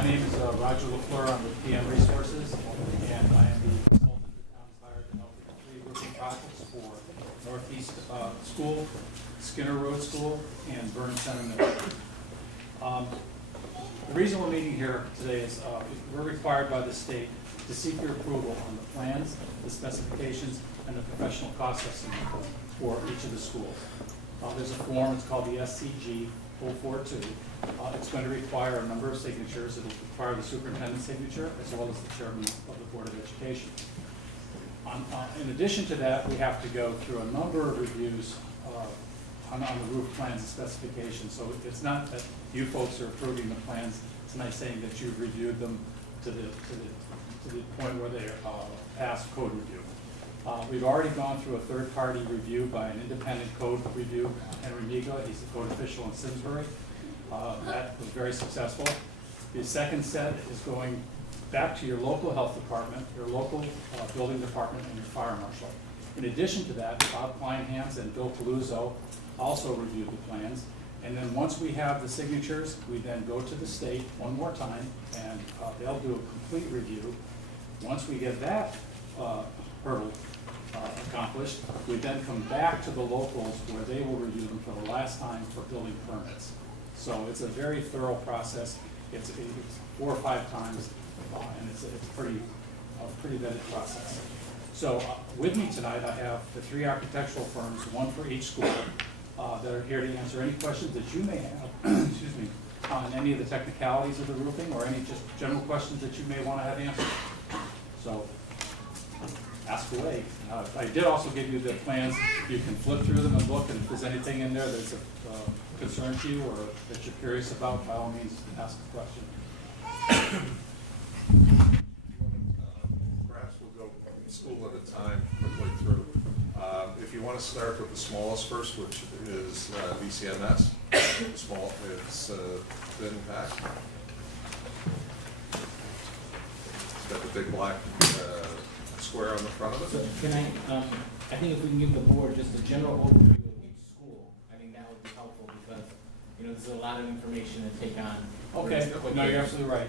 My name is Roger LaFleur. I'm with PM Resources, and I am the consultant the town has hired to help with 3 roofing projects for Northeast School, Skinner Road School, and Vernon Center Middle. The reason we're meeting here today is we're required by the state to seek your approval on the plans, the specifications, and the professional cost estimate for each of the schools. There's a form, it's called the SCG 042. It's going to require a number of signatures. It'll require the superintendent's signature as well as the chairman of the Board of Education. In addition to that, we have to go through a number of reviews on the roof plans and specifications. So it's not that you folks are approving the plans. It's nice saying that you've reviewed them to the point where they passed code review. We've already gone through a third-party review by an independent code review, Henry Miga. He's the code official in Simsbury. That was very successful. The second set is going back to your local health department, your local building department, and your fire marshal. In addition to that, Bob Kleinhans and Bill Paluzzo also reviewed the plans. And then once we have the signatures, we then go to the state one more time, and they'll do a complete review. Once we get that hurdle accomplished, we then come back to the locals where they will review them for the last time for building permits. So it's a very thorough process. It's 4 or 5 times, and it's a pretty vetted process. So with me tonight, I have the 3 architectural firms, one for each school, that are here to answer any questions that you may have, excuse me, on any of the technicalities of the roofing or any just general questions that you may want to have answered. So ask away. I did also give you the plans. You can flip through them and look, and if there's anything in there that's a concern to you or that you're curious about, by all means, ask a question. Perhaps we'll go school at a time, quickly through. If you want to start with the smallest first, which is VCMS, small, it's thin pack. It's got the big black square on the front of it. So can I think if we can give the board just a general overview of each school, I think that would be helpful because, you know, there's a lot of information to take on. Okay, no, you're absolutely right.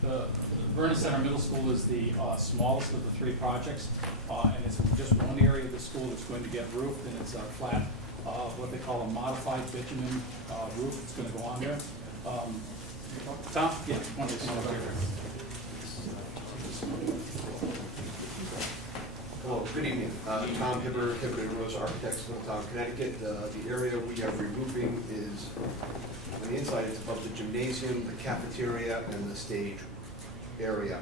The Vernon Center Middle School is the smallest of the 3 projects, and it's just one area of the school that's going to get roofed, and it's a flat, what they call a modified bitumen roof that's going to go on there. Tom? Yeah, one of come over here. Hello, good evening. Tom Hibbert, Hibbert and Rose Architects, Middletown, Connecticut. The area we are reroofing is, on the inside, it's above the gymnasium, the cafeteria, and the stage area,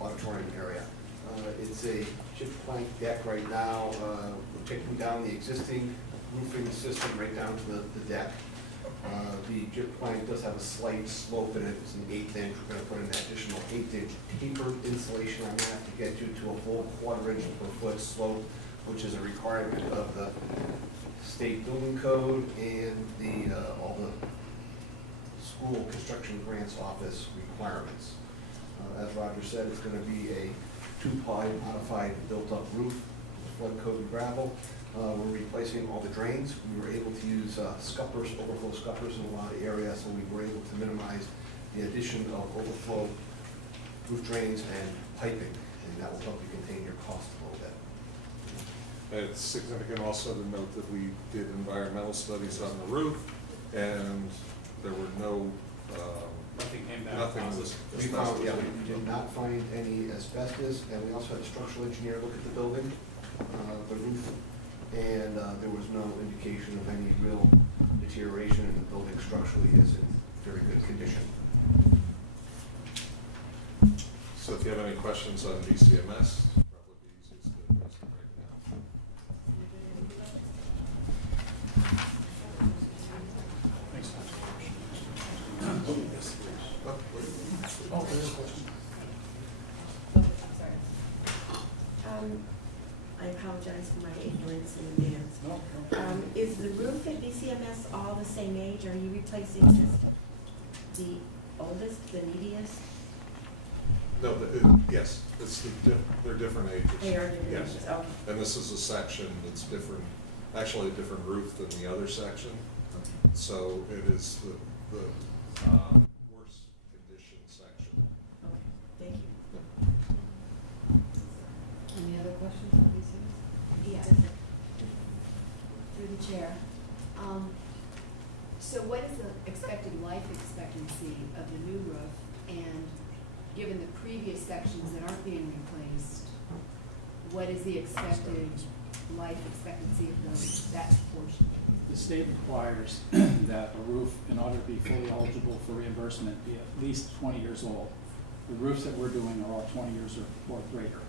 auditorium area. It's a chip plank deck right now. We're taking down the existing roofing system right down to the deck. The chip plank does have a slight slope in it. It's an 1/8 inch. We're going to put an additional 1/8 inch tapered insulation on that to get you to a full 1/4 inch per foot slope, which is a requirement of the state building code and the all the school construction grants office requirements. As Roger said, it's going to be a 2-ply modified built-up roof, flood coated gravel. We're replacing all the drains. We were able to use scuppers, overflow scuppers in a lot of areas, so we were able to minimize the addition of overflow roof drains and piping, and that will help you contain your cost a little bit. It's significant also to note that we did environmental studies on the roof, and there were no Nothing came back. nothing was We found, yeah, we did not find any asbestos, and we also had a structural engineer look at the building, the roof, and there was no indication of any real deterioration, and the building structurally is in very good condition. So if you have any questions on VCMS, it's probably the easiest to address them right now. Thanks. Oh, there is a question. Oh, sorry. I apologize for my ignorance in advance. No. Is the roof at BCMS all the same age? Are you replacing just the oldest, the neediest? No, yes, they're different ages. They are different Yes. ages, okay. And this is a section that's different, actually a different roof than the other section. So it is the worst condition Chair. So what is the expected life expectancy of the new roof? And given the previous sections that aren't being replaced, what is the expected life expectancy of that portion? The state requires that a roof, in order to be fully eligible for reimbursement, be at least 20 years old. The roofs that we're doing are all 20 years or greater.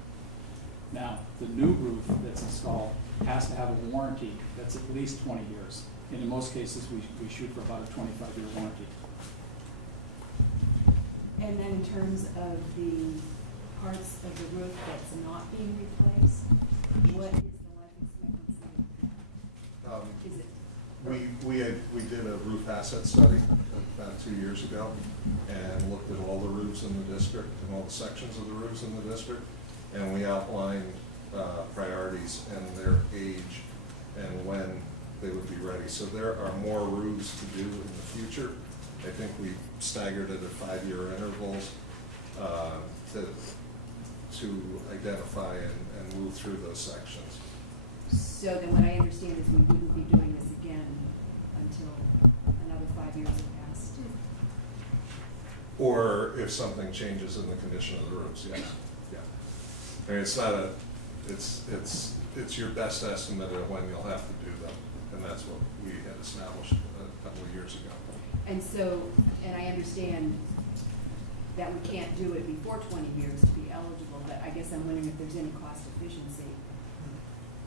Now, the new roof that's installed has to have a warranty that's at least 20 years. And in most cases, we shoot for about a 25-year warranty. And then in terms of the parts of the roof that's not being replaced, what is the life expectancy? Is it? We did a roof asset study about 2 years ago and looked at all the roofs in the district and all the sections of the roofs in the district, and we outlined priorities and their age and when they would be ready. So there are more roofs to do in the future. I think we staggered it at 5-year intervals to identify and move through those sections. So then what I understand is we wouldn't be doing this again until another 5 years have passed. Or if something changes in the condition of the roofs, yes. Yeah. I mean, it's not a, it's your best estimate of when you'll have to do them, and that's what we had established a couple of years ago. And so, and I understand that we can't do it before 20 years to be eligible, but I guess I'm wondering if there's any cost efficiency.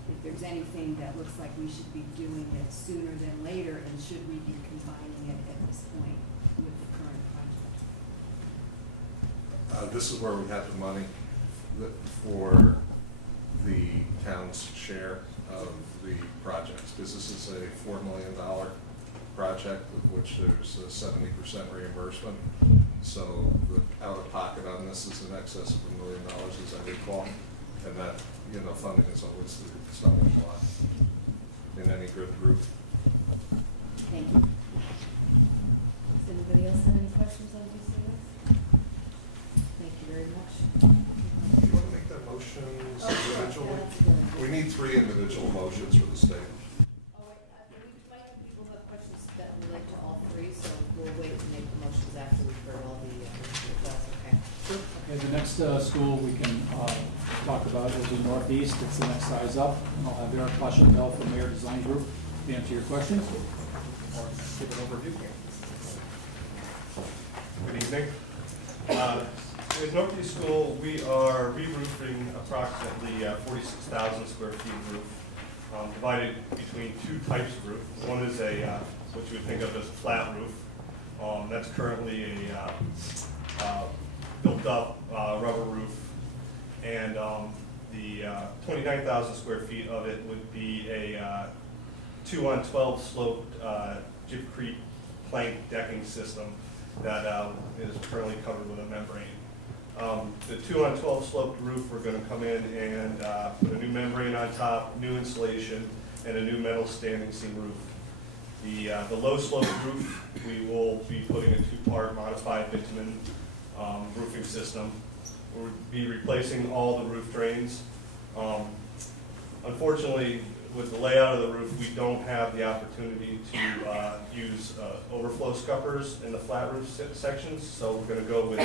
If there's anything that looks like we should be doing it sooner than later, and should we be combining it at this point with the current project? This is where we have the money for the town's share of the projects, because this is a $4 million project, of which there's a 70% reimbursement. So the out-of-pocket on this is in excess of $1 million, as I recall, and that, you know, funding is always the stumbling block in any good group. Thank you. Does anybody else have any questions on DCS? Thank you very much. Do you want to make that motions individually? We need 3 individual motions for the state. Oh, wait, we might have people have questions that relate to all 3, so we'll wait to make the motions after we've heard all the, that's okay. Okay, the next school we can talk about is the Northeast. It's the next size up. And I'll have Eric Plashenbell from Mayor Design Group to answer your questions or give an overview. Good evening. At Northeast School, we are re-roofing approximately 46,000 square feet of roof, divided between 2 types of roof. One is a what you would think of as a flat roof. That's currently a built-up rubber roof, and the 29,000 square feet of it would be a 2-on-12 sloped gypcrete plank decking system that is currently covered with a membrane. The 2-on-12 sloped roof, we're going to come in and put a new membrane on top, new insulation, and a new metal standing seam roof. The low sloped roof, we will be putting a 2-part modified bitumen roofing system. We'll be replacing all the roof drains. Unfortunately, with the layout of the roof, we don't have the opportunity to use overflow scuppers in the flat roof sections, so we're going to go with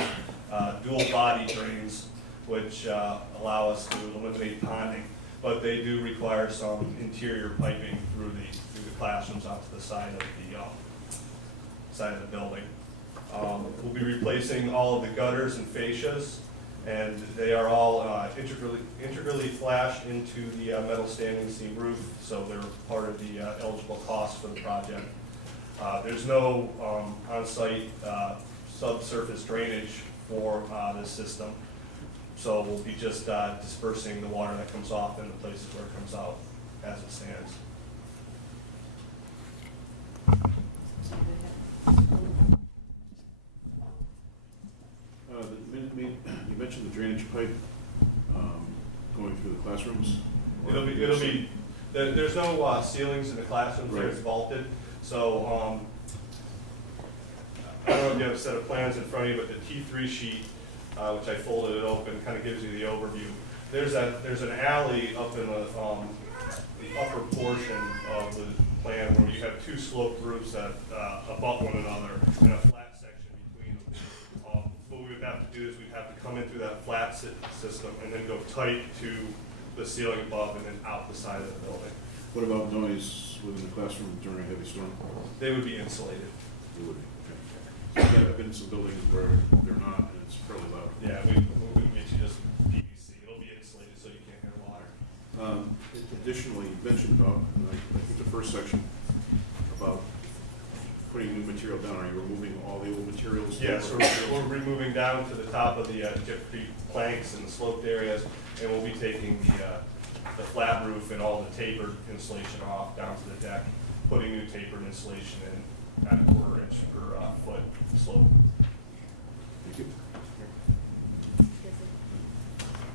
dual body drains, which allow us to eliminate ponding, but they do require some interior piping through the classrooms onto the side of the building. We'll be replacing all of the gutters and fascias, and they are all integrally flashed into the metal standing seam roof, so they're part of the eligible cost for the project. There's no on-site subsurface drainage for this system, so we'll be just dispersing the water that comes off in the places where it comes out as it stands. You mentioned the drainage pipe going through the classrooms. It'll be. There's no ceilings in the classrooms. Right. It's vaulted. So I don't know if you have a set of plans in front of you, but the T3 sheet, which I folded it open, kind of gives you the overview. There's an alley up in the upper portion of the plan where you have two sloped roofs that abut one another and a flat section between them. What we would have to do is we'd have to come in through that flat system and then go tight to the ceiling above and then out the side of the building. What about noise within the classroom during a heavy storm? They would be insulated. It would be, okay. So I've been in some buildings where they're not, and it's fairly loud. Yeah, we wouldn't get you just PVC. It'll be insulated so you can't hear water. Additionally, you mentioned about, I think the first section, about putting new material down. Are you removing all the old materials? Yes, we're removing down to the top of the gypsy planks and the sloped areas, and we'll be taking the flat roof and all the tapered insulation off down to the deck, putting new tapered insulation in at a 1/4 inch per foot slope. Thank you.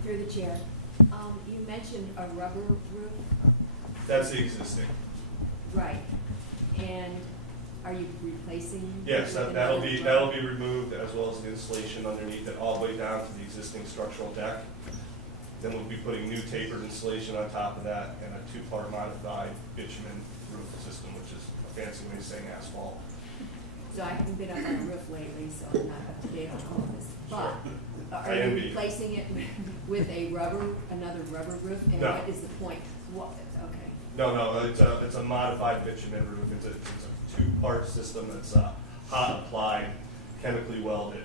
Through the chair, you mentioned a rubber roof, That's the existing. right, and are you replacing? Yes, with that'll another be rubber? removed, as well as the insulation underneath it, all the way down to the existing structural deck. Then we'll be putting new tapered insulation on top of that and a 2-part modified bitumen roof system, which is a fancy way of saying asphalt. So I haven't been up on a roof lately, so I'm not up to date on all of this, but I are you envy you. replacing it with another rubber roof? And No. what is the point? What, okay. No, it's a modified bitumen roof. It's a 2-part system that's hot applied, chemically welded.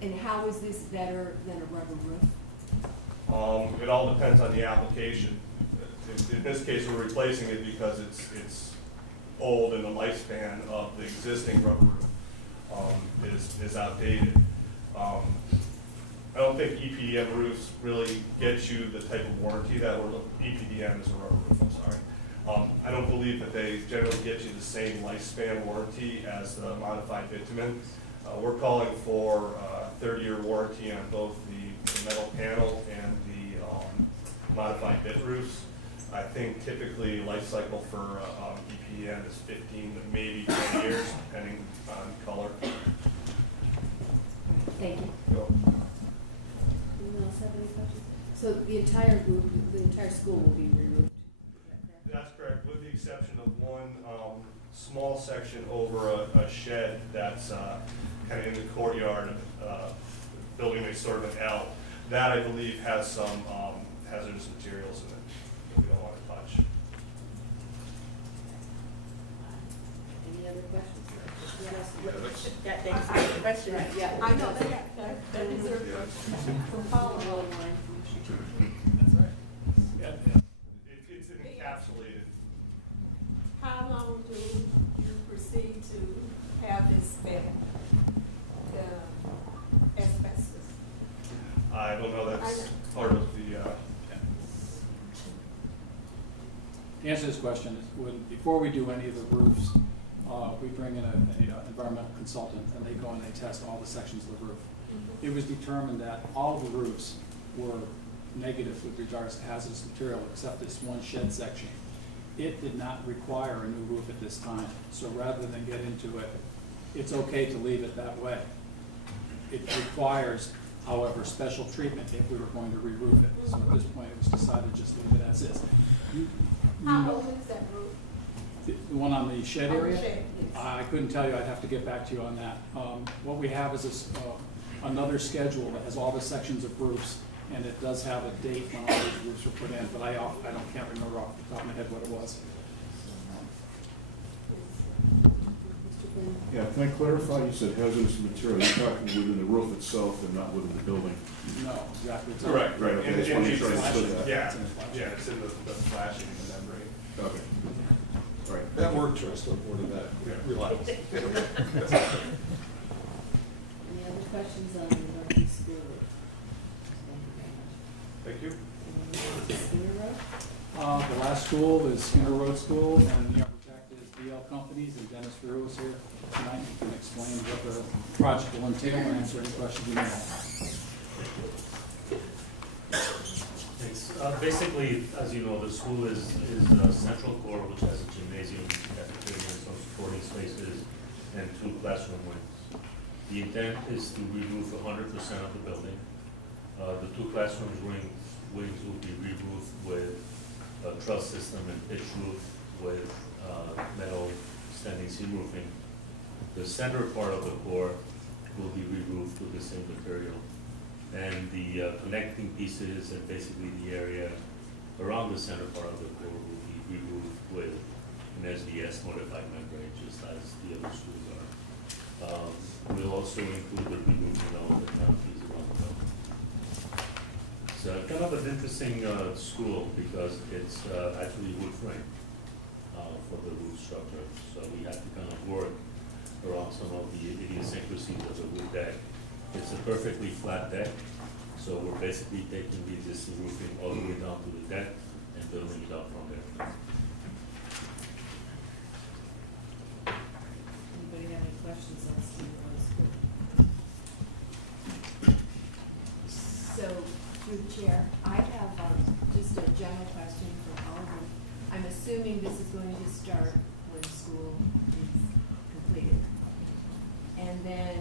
And how is this better than a rubber roof? It all depends on the application. In this case, we're replacing it because it's old and the lifespan of the existing rubber roof is outdated. I don't think EPDM roofs really get you the type of warranty that EPDM is a rubber roof, I'm sorry. I don't believe that they generally get you the same lifespan warranty as the modified bitumen. We're calling for 30-year warranty on both the metal panel and the modified bit roofs. I think typically life cycle for EPDM is 15 to maybe 20 years, depending on color. Thank you. Anyone else have any questions? So the entire group, the entire school will be removed? Is that correct? That's correct, with the exception of one small section over a shed that's kind of in the courtyard of building a sort of an L. That, I believe, has some hazardous materials in it that we don't want to touch. Any other questions? That thanks for the question. Right, yeah. I know, that is their follow-on line. That's right. Yeah. It's encapsulated. How long do you proceed to have this bed, the asbestos? I don't know, that's part of the, To answer this question, before we do any of the roofs, we bring in an environmental consultant, and they go and they test all the sections of the roof. It was determined that all the roofs were negative with regards to hazardous material, except this one shed section. It did not require a new roof at this time, so rather than get into it, it's okay to leave it that way. It requires, however, special treatment if we were going to re-roof it. So at this point, it was decided just leave it as is. How old is that roof? The one on the shed area? On the shed, yes. I couldn't tell you, I'd have to get back to you on that. What we have is another schedule that has all the sections of roofs, and it does have a date when all these roofs were put in, but can't remember off the top of my head what it was. Mr. Quinn? Yeah, can I clarify, you said hazardous material, you're talking within the roof itself and not within the building? No, exactly. correct, Right, okay, that's why I'm sure I understood that. Yeah, It's in the flash. yeah, it's in the flashing membrane. Okay, all right. That worked, Trust, look forward to that. Yeah. Relax. Any other questions on the Northeast School roof? Thank you very much. Thank you. Senior Road? The last school is Skinner Road School, and the architect is DL Companies, and Dennis Drew is here tonight. He can explain what the project will entail and answer any questions you may have. Thanks. Basically, as you know, the school is central core, which has a gymnasium, cafeteria, some supporting spaces, and 2 classroom wings. The intent is to re-roof 100% of the building. The 2 classroom wings will be re-roofed with a truss system and pitch roof with metal standing seam roofing. The center part of the core will be re-roofed with the same material. And the connecting pieces and basically the area around the center part of the core will be re-roofed with an SDS modified membrane, just as the other schools are. We'll also include the re-roofing of the canopies around the building. It's kind of an interesting school because it's actually wood frame for the roof structure. So we have to kind of work around some of the idiosyncrasies of the wood deck. It's a perfectly flat deck, so we're basically taking the existing roofing all the way down to the deck and building it up from there. Anybody have any questions on school? So, through the chair, I have just a general question for all of them. I'm assuming this is going to start when school is completed. And then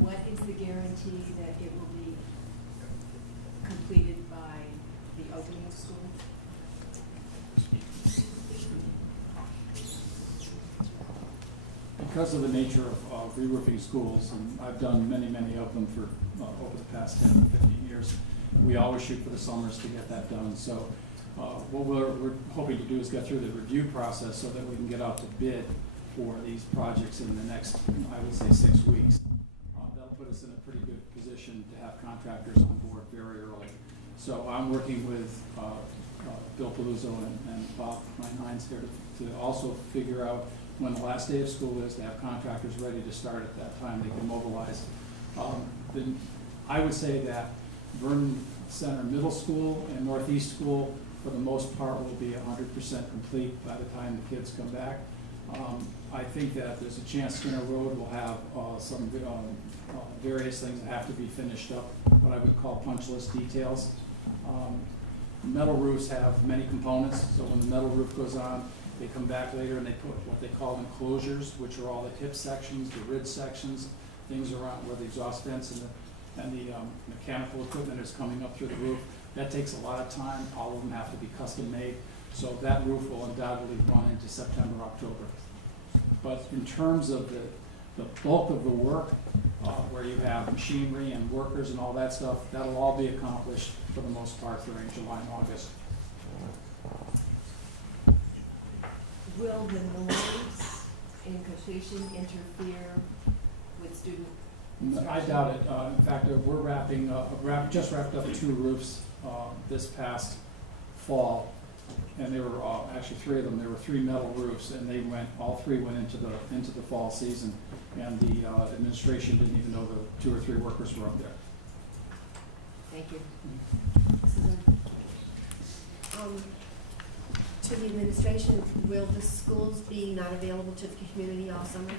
what is the guarantee that it will be completed by the opening of school? Because of the nature of re-roofing schools, and I've done many, many of them for over the past 10 to 15 years, we always shoot for the summers to get that done. So what we're hoping to do is get through the review process so that we can get out to bid for these projects in the next, I would say, 6 weeks. That'll put us in a pretty good position to have contractors on board very early. So I'm working with Bill Paluzzo and Bob Hines here to also figure out when the last day of school is, to have contractors ready to start at that time. They can mobilize. Then I would say that Vernon Center Middle School and Northeast School, for the most part, will be 100% complete by the time the kids come back. I think that there's a chance Skinner Road will have some various things that have to be finished up, what I would call punch list details. Metal roofs have many components, so when the metal roof goes on, they come back later and they put what they call enclosures, which are all the tip sections, the ridge sections, things around where the exhaust vents and the mechanical equipment is coming up through the roof. That takes a lot of time. All of them have to be custom made. So that roof will undoubtedly run into September, October. But in terms of the bulk of the work, where you have machinery and workers and all that stuff, that'll all be accomplished for the most part during July and August. Will the noise in completion interfere with student instruction? I doubt it. In fact, we're just wrapped up 2 roofs this past fall, and there were actually 3 of them. There were 3 metal roofs, and all 3 went into the fall season, and the administration didn't even know the 2 or 3 workers were up there. Thank you. To the administration, will the schools be not available to the community all summer?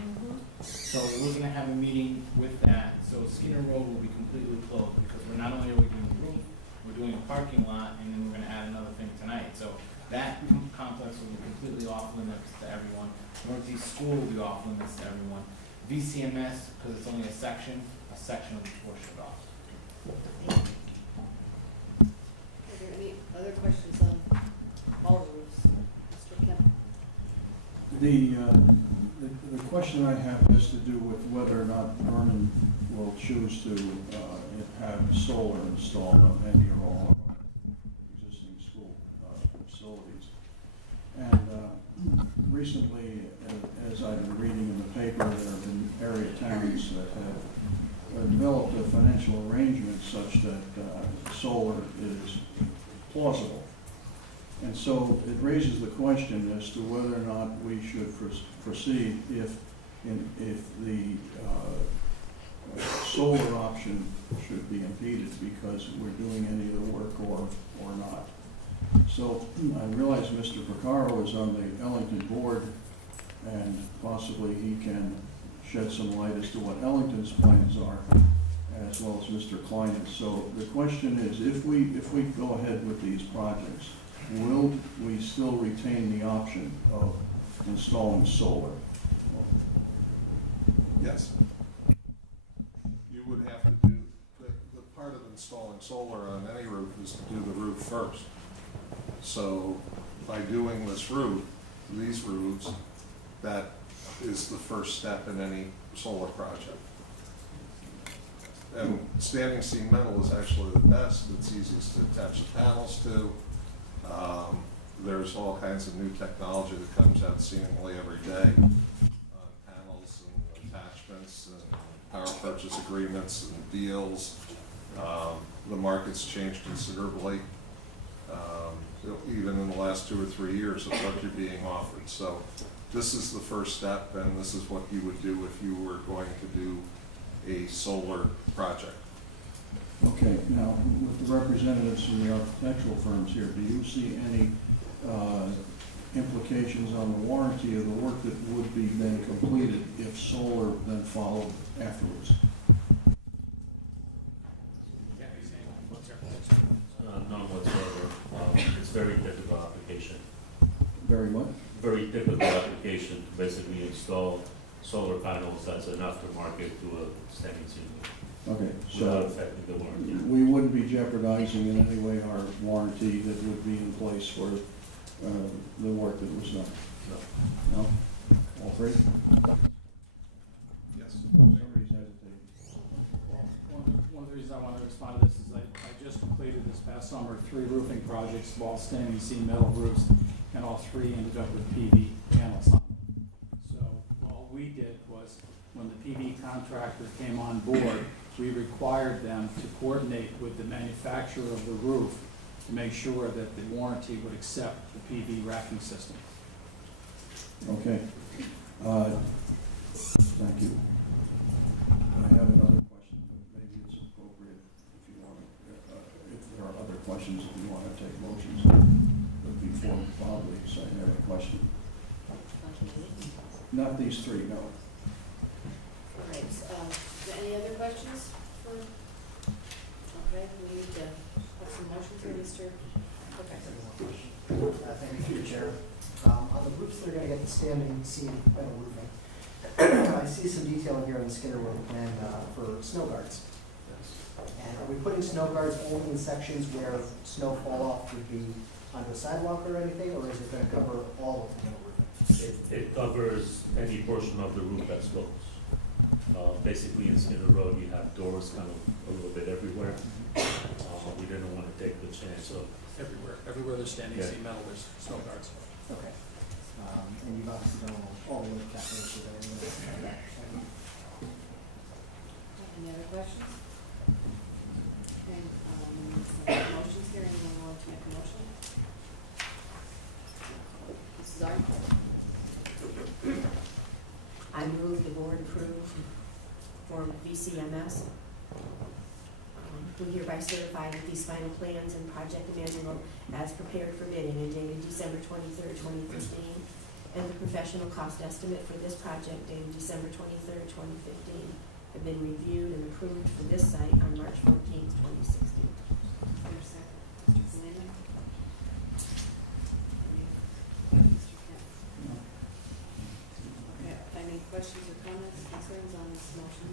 So we're gonna have a meeting with that, so Skinner Road will be completely closed, because we're not only are we doing the roof, we're doing a parking lot, and then we're gonna add another thing tonight. So that complex will be completely off limits to everyone. Northeast School will be off limits to everyone. VCMS, because it's only a section will be portioned off. Are there any other questions on all roofs? Mr. Kemp? The question I have has to do with whether or not Vernon will choose to have solar installed on any or all of our existing school facilities. And recently, as I've been reading in the paper, there have been area towns that have developed a financial arrangement such that solar is plausible. And so it raises the question as to whether or not we should proceed if the solar option should be impeded because we're doing any of the work or not. So I realize Mr. Porcaro is on the Ellington board, and possibly he can shed some light as to what Ellington's plans are, as well as Mr. Klein's. So the question is, if we go ahead with these projects, will we still retain the option of installing solar? Yes. You would have to do, the part of installing solar on any roof is to do the roof first. So by doing this roof, these roofs, that is the first step in any solar project. And standing seam metal is actually the best, it's easiest to attach the panels to. There's all kinds of new technology that comes out seemingly every day on panels and attachments and power purchase agreements and deals. The market's changed considerably, even in the last 2 or 3 years of what you're being offered. So this is the first step, and this is what you would do if you were going to do a solar project. Okay, now, with the representatives from the architectural firms here, do you see any implications on the warranty of the work that would be then completed if solar then followed afterwards? None whatsoever. It's very typical application. Very much? Very typical application to basically install solar panels as an aftermarket to a standing seam Okay, without so affecting the warranty. we wouldn't be jeopardizing in any way our warranty that would be in place for the work that was done? No. No? All three? Yes. Somebody's hesitating. One of the reasons I want to respond to this is I just completed this past summer 3 roofing projects, all standing seam metal roofs, and all 3 ended up with PV panels on them. So all we did was, when the PV contractor came on board, we required them to coordinate with the manufacturer of the roof to make sure that the warranty would accept the PV racking system. Okay. Thank you. I have another question, but maybe it's appropriate if you want to, if there are other questions, if you want to take motions. But before Bob leaves, I have a question. Not these 3, no. All right, any other questions for, okay, we need to have some motions here, Mr. Okay. Thank you, Chair. On the roofs, they're going to get the standing seam metal roofing. I see some detail here on the Skinner Road plan for snow guards. And are we putting snow guards only in sections where snow fall off would be on the sidewalk or anything, or is it going to cover all of the metal roofing? It covers any portion of the roof that slopes. Basically, in Skinner Road, you have doors kind of a little bit everywhere. We didn't want to take the chance of. Everywhere there's standing Yeah. seam metal, there's snow guards. Okay. And you've obviously done all the work calculations there. Any other questions? Okay, motions here, anyone want to make a motion? Mrs. Arndt? I move the board approve Form VCMS. We hereby certify that these final plans and project manual as prepared for bidding and dated December 23rd, 2015, and the professional cost estimate for this project dated December 23rd, 2015, have been reviewed and approved for this site on March 14th, 2016. Mr. Selena? Mr. Kent? Okay, any questions or comments, concerns on this motion?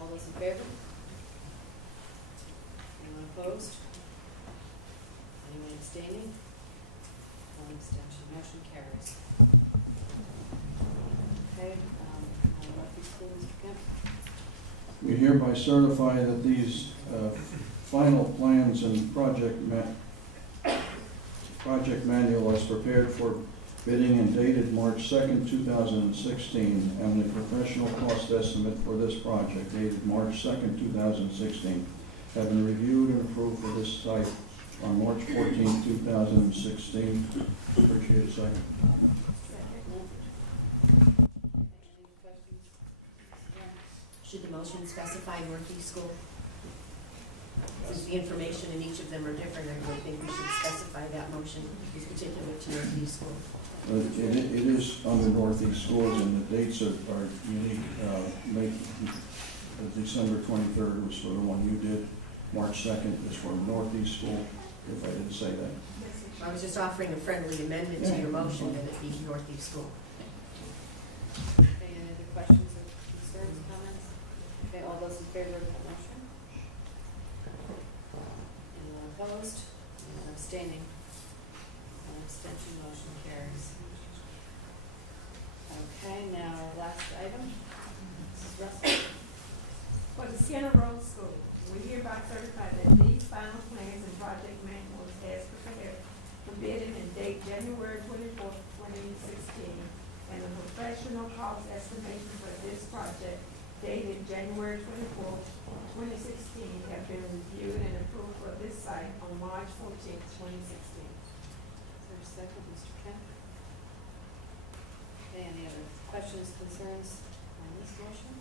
All those in favor? Anyone opposed? Anyone abstaining? One abstention, motion carries. Okay, Murphy School, Mr. Kemp? We hereby certify that these final plans and project manual as prepared for bidding and dated March 2nd, 2016, and the professional cost estimate for this project dated March 2nd, 2016, have been reviewed and approved for this site on March 14th, 2016. Appreciate a second. Any questions? Should the motion specify Northeast School? Since the information in each of them are different, I would think we should specify that motion is particular to Northeast School. It is under Northeast Schools, and the dates are unique. December 23rd was for the one you did. March 2nd is for Northeast School, if I didn't say that. I was just offering a friendly amendment to your motion that it be Northeast School. Okay, any other questions or concerns, comments? Okay, all those in favor of the motion? Anyone opposed? Anyone abstaining? One Abstention, motion carries. Okay, now our last item. Mrs. Russell. For the Skinner Road School, we hereby certify that these final plans and project manuals as prepared for bidding in date January 24th, 2016, and the professional cost estimation for this project dated January 24th, 2016, have been reviewed and approved for this site on March 14th, 2016. Is there a second, Mr. Kemp? Okay, any other questions, concerns on this motion?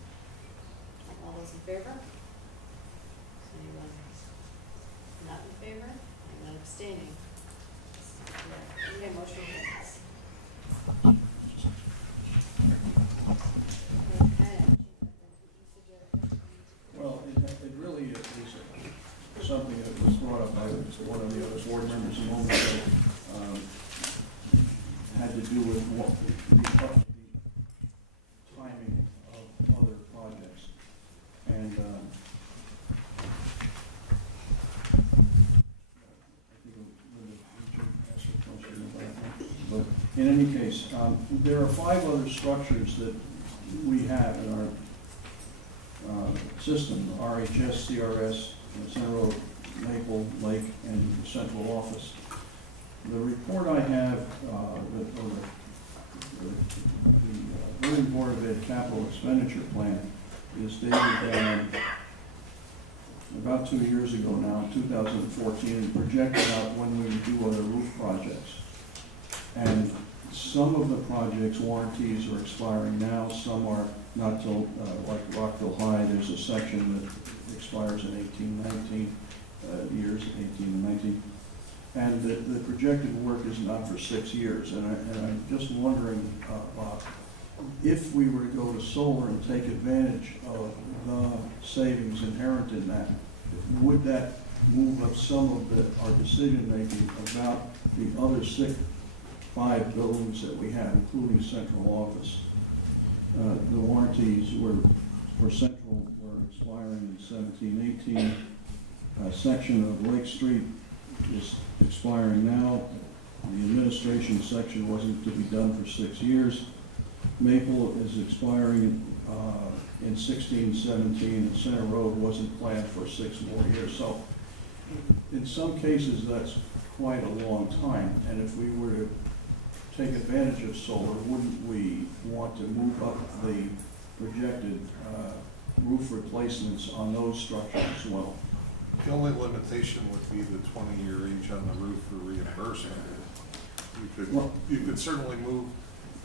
All those in favor? Anyone not in favor? Anyone abstaining? Okay, motion carries. Okay. Well, it really is something that was brought up by one of the other board members a moment ago. Had to do with what the timing of other projects. And I think Linda should ask a question about that. But in any case, there are 5 other structures that we have in our system: RHS, CRS, Center Road, Maple Lake, and the central office. The report I have, the Vernon Board of Ed capital expenditure plan is dated about 2 years ago now, 2014, and projected out when we do other roof projects. And some of the projects' warranties are expiring now, some are not till, like Rockville High, there's a section that expires in 18, 19 years, 18 and 19. And the projected work is not for 6 years. And I'm just wondering, if we were to go to solar and take advantage of the savings inherent in that, would that move up some of our decision-making about the other 5 buildings that we have, including central office? The warranties for central were expiring in 17, 18. Section of Lake Street is expiring now. The administration section wasn't to be done for 6 years. Maple is expiring in 16, 17, and Center Road wasn't planned for 6 more years. So in some cases, that's quite a long time. And if we were to take advantage of solar, wouldn't we want to move up the projected roof replacements on those structures as well? The only limitation would be the 20-year age on the roof for reimbursement. You could certainly move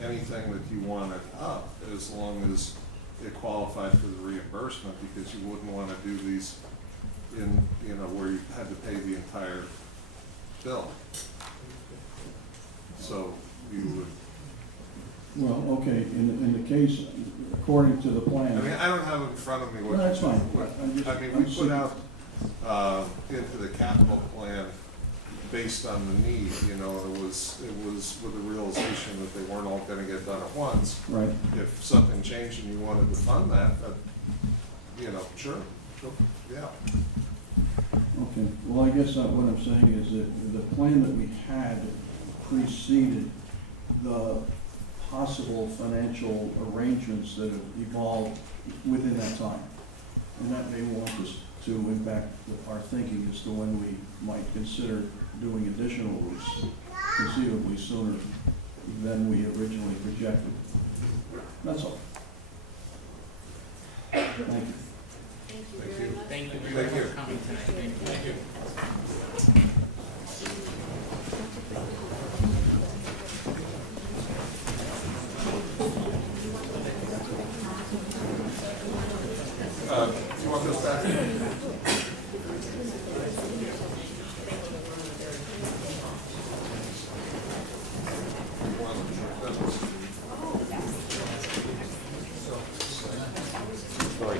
anything that you wanted up as long as it qualified for the reimbursement, because you wouldn't want to do these in, where you had to pay the entire bill. So you would. Well, okay, in the case, according to the plan. I mean, I don't have in front of me what. No, that's fine. We put out into the capital plan based on the need, it was with the realization that they weren't all gonna get done at once. Right. If something changed and you wanted to fund that, sure, yeah. Okay, well, I guess what I'm saying is that the plan that we had preceded the possible financial arrangements that have evolved within that time. And that may want us to impact our thinking as to when we might consider doing additional roofs, conceivably sooner than we originally projected. That's all. Thank you. Thank you very much. Thank you very much for coming tonight. Thank you. You want this back? Sorry,